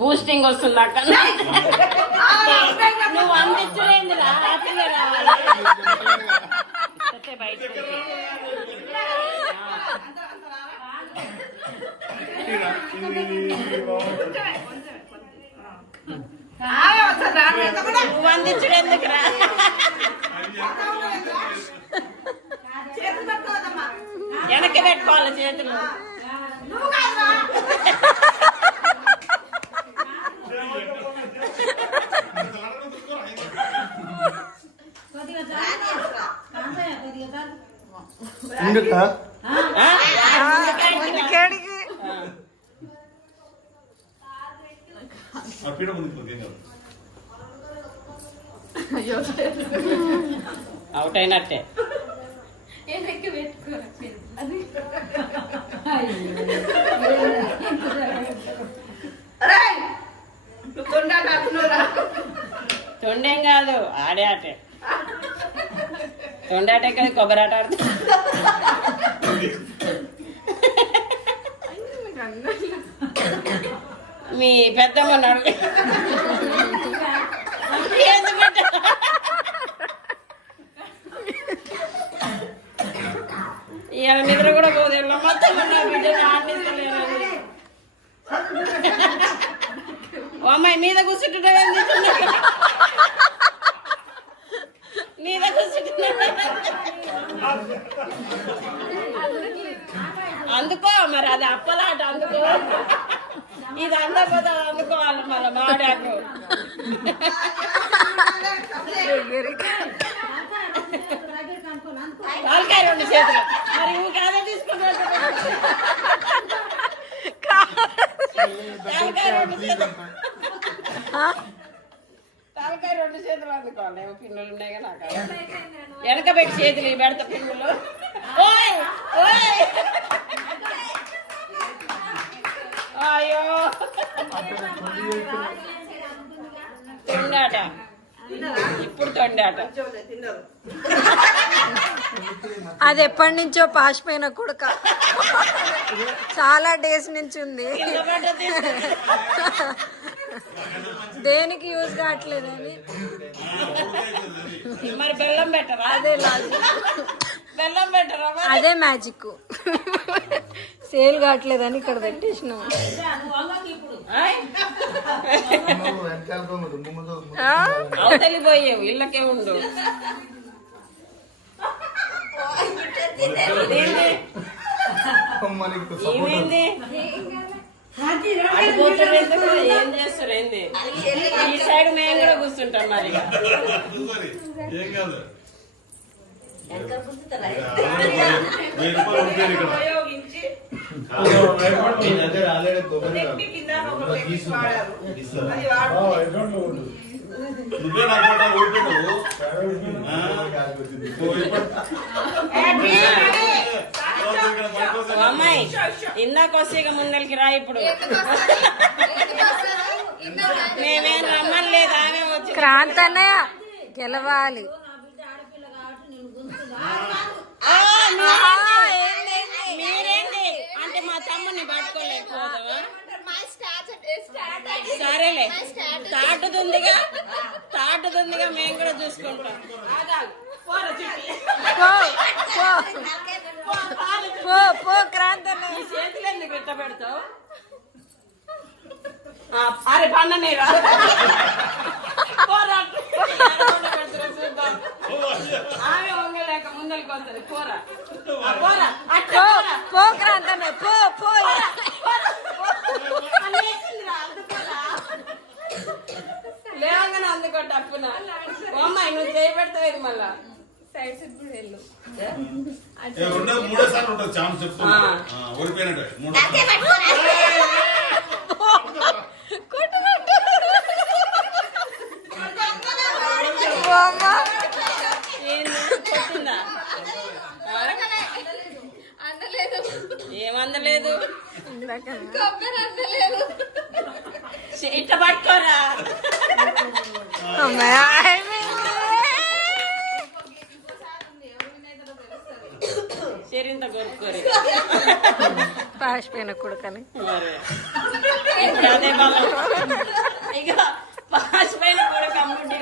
Boosting వస్తుంది అక్క. నువ్వు అందించలేదురా హ్యాపీగా రావాలి. బయట నువ్వు అందించడం ఎందుకురా? వెనక్కి పెట్టుకోవాలి చేతులు. అవుట్ అయినట్టే. తొండేం కాదు, ఆడే ఆటే. తొండాటే కదా, కొబ్బరి ఆట ఆడుతా. మీ పెద్దమ్మ నడు ఇవాళ నిద్ర కూడా పోదు. మొత్తం బిడ్డను ఆడిస్తలేరు. అమ్మాయి మీద కూర్చుంటున్నా మీద కూర్చుంటున్నా. అందుకో మరి, అది అప్పలాట. అందుకో ఇది అందకపోతే అందుకోవాలి మళ్ళీ మాడాకు. కాలకాయ రెండు చేతులు మరి నువ్వు కాదే తీసుకుంటా. తలకాయ రెండు చేతులు అందుకోవాలి. పిన్నులు ఉన్నాయి కదా నాకు. వెనక పెట్టి చేతులు పెడతా పిన్నులు. అయ్యో తొండాట, ఇప్పుడు తొండాట. అది ఎప్పటి నుంచో పాసిపోయిన కొడుక, చాలా డేస్ నుంచి ఉంది. దేనికి యూజ్ కావట్లేదని మరి బెల్లం పెట్టరా? అదే లాజిక్, బెల్లం పెట్టరా? అదే మ్యాజిక్. సేల్ కావట్లేదని ఇక్కడ పెట్టేసినాం. అవతలి పోయేవు, ఇళ్ళకే ఉండు. ఏమైంది? ఏం చేస్తారు? ఏంది? ఈ సైడ్ మేము కూడా కూర్చుంటాం మరి. ఉపయోగించి అమ్మాయి ఇందాకొస్తే ముందరికి రా. ఇప్పుడు మేమేం రమ్మలేదు, ఆమె వచ్చి. క్రాంతనే గెలవాలి. మీరేంటి అంటే మా తమ్ముని పట్టుకోలేకపోతావా? సరేలే, తాటుతుందిగా మేము కూడా చూసుకుంటాం. క్రాంతనే చేతులు ఎందుకు పెట్ట పెడతావు? అరే పండనే రా. ఆమె వంగలేక ముందరికి వస్తుంది. పోరా పో క్రాంతనే, పో పో. లేవగానే అందుకో టప్పున. అమ్మాయి నువ్వు చేయి పెడతావు మళ్ళా. సైడ్ సైడ్ కూడా వెళ్ళు. మూడోసారి ఉంటుంది ఛాన్స్ చెప్తున్నా. ఓడిపోయినట్టు ఏమందలేదు. ఇట్ట పట్టుకోరా. చెరింత కొనుక్కోరు. పాసిపోయిన కొడుకని. మరి ఇప్పుడు అదే బాబు ఇక పాసిపోయిన కూడా కమ్ముంటే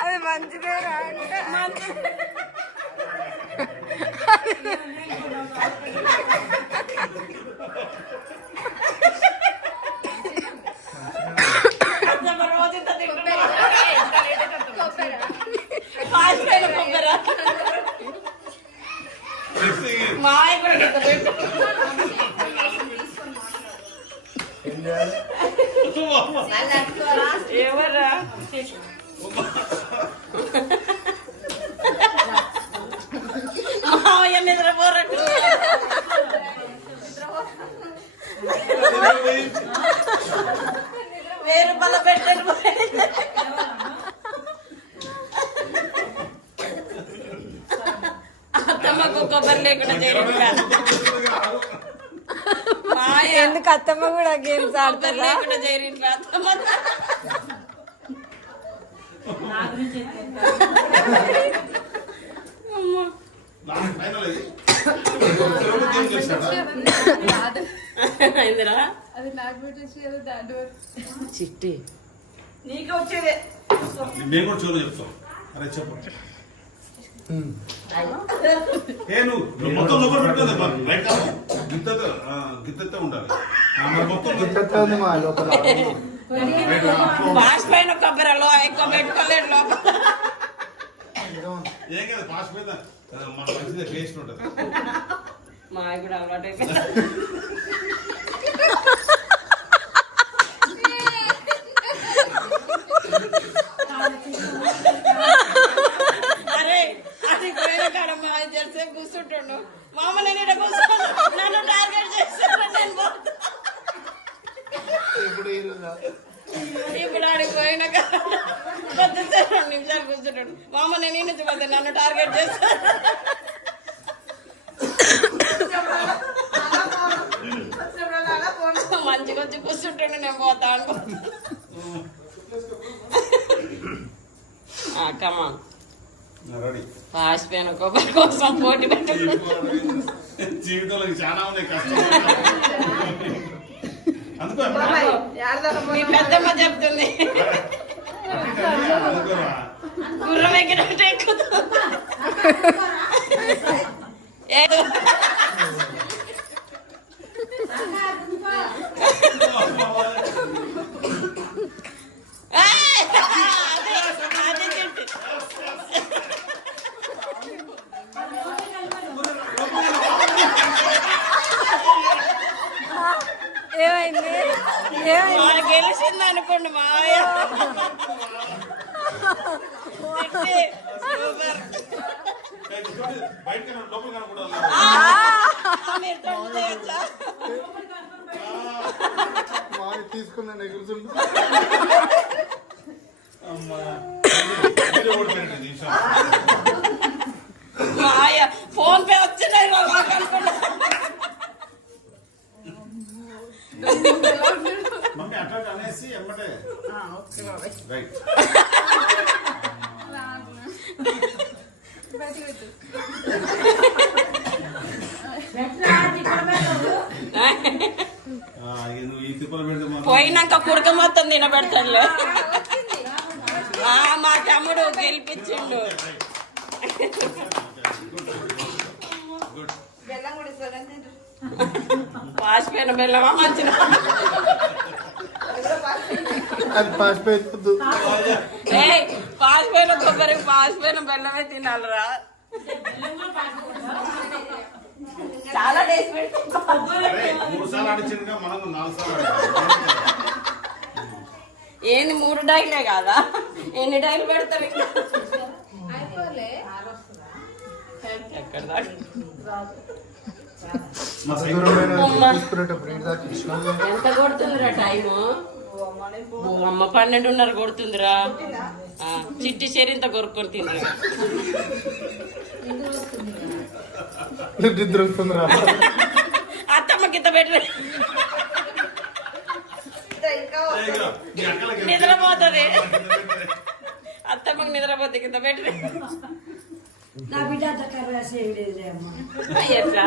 అది మంచిదే అంటే పాసిపోయిన కొబ్బరా మాయ కూడా ఎవర్రా మావయ్య నిద్రపోరట్టు వేరు బల పెట్టండి అత్తమ్మకు కొబ్బరి లేకుండా చేయడం ఎందుకు అత్తమ్మ కూడా గేమ్స్ ఆడుతుందా? లేకుండా చేయడం అత్తమ్మ చిట్టి నీకు వచ్చేదే నేను కూడా చూడ చెప్తాం. అరే చెప్పు. ఏ నువ్వు మొత్తం లోపల పెట్టుకోదు రైట్ గిత్తతే ఉండాలి. మొత్తం ఉంది మా లోపల. పాస్ పైన కొబ్బరిలో ఎక్కువ పెట్టుకోలేదు లోపల. ఏం కదా పాస్ మీద మన మంచిగా టేస్ట్ ఉంటుంది. మా ఆయన కూడా అలవాటు అయిపోయింది. అరే అది పోయిన కాడ మా ఆయన చేస్తే కూర్చుంటుండు. మామ నేను ఇక్కడ కూర్చుంటాను, నన్ను టార్గెట్ చేస్తాను. నేను పోతా. ఇప్పుడు ఆడికి పోయిన కాడ కొద్దిసేపు 2 నిమిషాలు కూర్చుంటాడు. మామ నేను ఈ నుంచి పోతే నన్ను టార్గెట్ చేస్తాను. మంచిగా వచ్చి కూర్చుంటాడు, నేను పోతా అనుకో. కమా పాసిపోయిన కొబ్బరి కోసం పోటీ పెట్టండి. జీవితంలో చాలా ఉన్నాయి కష్టం. అందుకో మీ పెద్దమ్మ చెప్తుంది గుర్రం ఎక్కినట్టు ఎక్కుతుంది. ఏమైంది? ఏమైంది? గెలిచింది అనుకోండి మాయ. తీసుకున్నాను ఎగురుతుంటా. మాయ ఫోన్ పే వచ్చినాయి అనుకున్నా. మమ్మీ అట్లా అనేసి ఎమ్మటే రైట్. నువ్వు ఈ తిప్పలు పెడితే పోయినాక కుడక మొత్తం తినబెడతాడులే. మా తమ్ముడు గెలిపించిండు. పాసిపోయిన బెల్లమా మంచిగా అది పాసిపోయొద్దు. పాసిపోయిన కొబ్బరికి పాసిపోయిన బెల్లమే తినాలరా. చాలా టేస్ట్ పెట్టి 3 సార్లు ఆడించిందిగా మనం 4 సార్లు ఏంది 3 డైలే కాదా? ఎన్ని డైలు పెడతారు ఎక్కడ దాకా? ఎంత కొడుతుందిరా టైము? అమ్మ 12:30 కొడుతుందిరా. చిట్టి చెరింత కొరుక్కొని తిందిరా. అత్తమ్మ కింద పెట్టు నిద్రపోతుంది. నిద్రపోతే కింద పెట్టి నా బిడ్డ అంత కర్ర చేయలేదు అమ్మ. ఎట్లా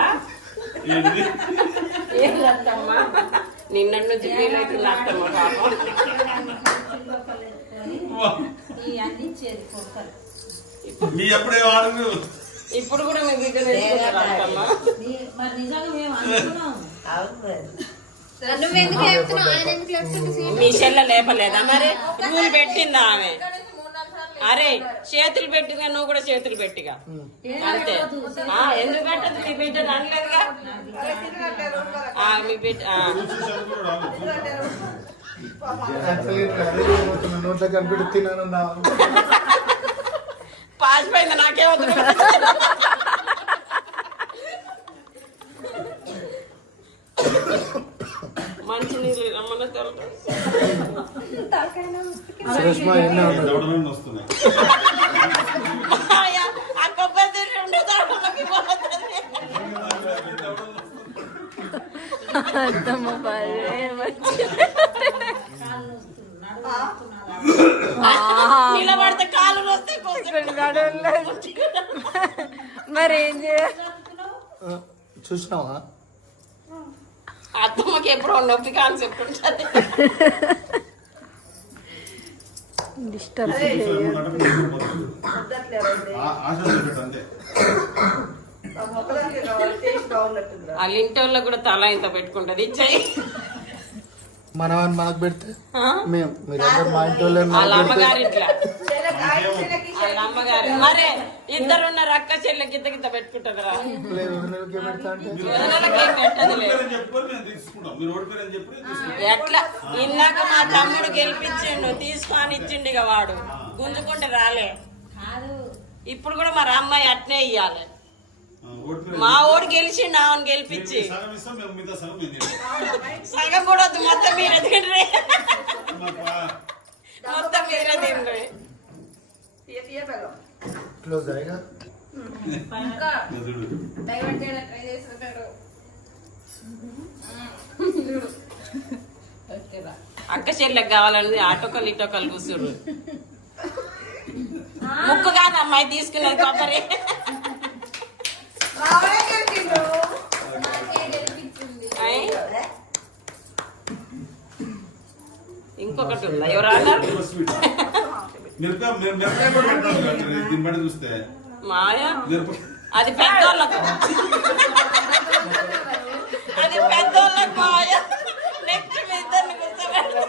ఏంటి? ఏం అత్తమ్మ నిన్న నుంచి ఫీల్ అవుతుంది అత్తమ్మ పాపం. ఇవన్నీ చేరుకోవాలి. మీ ఎప్పుడే వాడు ఇప్పుడు కూడా మీ బిడ్డ నేర్చుకుంటారు అత్తమ్మ. మరి నిజంగా మేము అనుకున్నాం. నువ్వెందుకు చెప్తున్నావు? ఆయన ఎందుకు చెప్తుంది? మీ చెల్ల లేపలేదా మరి రూల్ పెట్టిందా ఆమె? అరే చేతులు పెట్టిగా నువ్వు కూడా చేతులు పెట్టిగా అంతే. ఎందుకు పెట్టదు? మీ బిడ్డ అనలేదుగా మీ బిడ్డ. నోట్లో కనిపెట్టి తిన్నాను. పాసిపోయింది నాకేమవుతుంది. మంచి నీళ్ళు రమ్మన్న సురేష్మా ఎన్నో దవడలు వస్తున్నాయి. ఆ కొబ్బరి తిరిగి రెండు తోటలకి పోతుంది. అత్తమ్మ బాగా నిలబడితే కాలు వస్తే మరి ఏం చేయాలి? చూసినావా? అత్తమ్మకి ఎప్పుడో నొప్పి కాన్సెప్ట్ ఉంటుంది. డిస్టర్బ్ ఆశలు పెట్టు అంతే. వాళ్ళ ఇంటి వాళ్ళకి కూడా తల ఇంత పెట్టుకుంటది. ఇచ్చాయి మనకు పెడితే మేము మీరందరూ మా ఇంటి వాళ్ళని వాళ్ళ నాకు పెడితే అమ్మగారు ఇట్లా వాళ్ళ అమ్మగారు మరే ఇద్దరున్నారు అక్క చెల్లె గిద్ద గిద్ద పెట్టుకుంటారా? లేదు, వదినలకే పెడతా అంటే ఏం పెట్టదు లేదు. ఓడిపోయారని చెప్పుకొని మేము తీసుకుంటాం. మీరు ఓడిపోయారని చెప్పి తీసుకుంటాం. ఎట్లా ఇందాక మా తమ్ముడు గెలిపించిండు తీసుకొని ఇచ్చిండు ఇక వాడు గుంజుకుంటే రాలే. ఇప్పుడు కూడా మరి అమ్మాయి అట్నే ఇయ్యాలి. ఓడిపోయారు. మా ఓడి గెలిచిండు ఆమెను గెలిపించి సగం ఇస్తాం, మేము మిగతా సగం మేము తింటాం. సగం కూడా వద్దు మొత్తం మీరే తిండ్రి. మాకు మొత్తం మీరే తిండ్రి. క్లోజ్ అయ్యగా చూడు. డైవర్ట్ చేయడానికి ట్రై చేస్తుంటారు. అక్క చెల్లెకి కావాలని ఆటోకలు ఇటోకలు కూర్చుర్రు. ముక్కు కాదు అమ్మాయి తీసుకున్నది కొబ్బరి. అయ్. ఇంకొకటి ఉందా ఎవరన్నా? స్వీట్. మిరపకాయ కూడా పెట్టాలి కదా, దీన్ని బట్టి చూస్తే మాయా మిరపకాయ అది పెద్దోళ్ళకు. అది పెద్దోళ్ళకు మాయా. నెక్స్ట్ మీ ఇద్దరిని కూర్చోబెడతాం.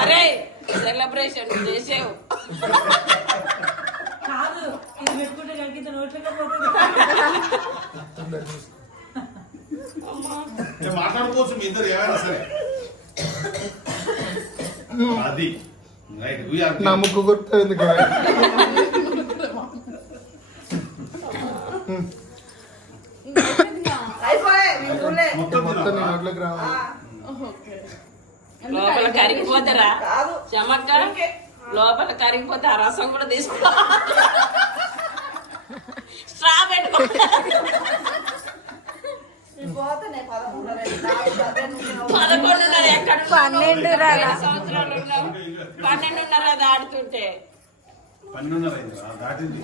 అరే సెలబ్రేషన్ చేసేవు. కాదు ఇది పెట్టుకుంటే కలిగితే నోట్లోకి పోతుంది. మాట్లాడుకోవచ్చు మీ ఇద్దరు ఏమైనా సరే. అది రైట్. నా ముక్కు గుర్తుంది కదా. మొత్తం మొత్తం నీ నోట్లోకి రావాలి. లోపల కరిగిపోతారా చెమక్క? లోపల కరిగిపోతే ఆ రసం కూడా తీసుకో. స్ట్రా పెట్టుకో. 11:30 ఎక్కడ 12 రారా? సంవత్సరాలు ఉన్నావు. 12:30 దాటుతుంటే 12:30 అయింది దాటింది.